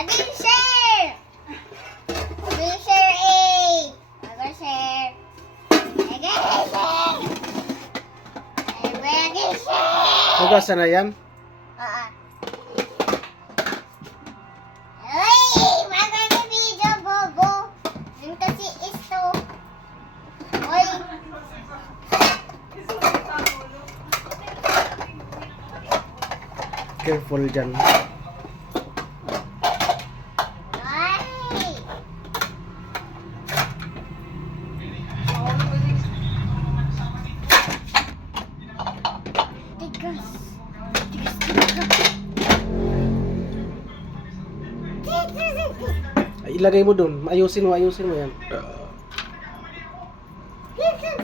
I didn't share. I didn't share eight. I got share. I got share. I got share. Hugasan na yan? Oo. Uh -uh. careful dyan. Ilagay mo dun. Ayusin mo, ayusin mo yan.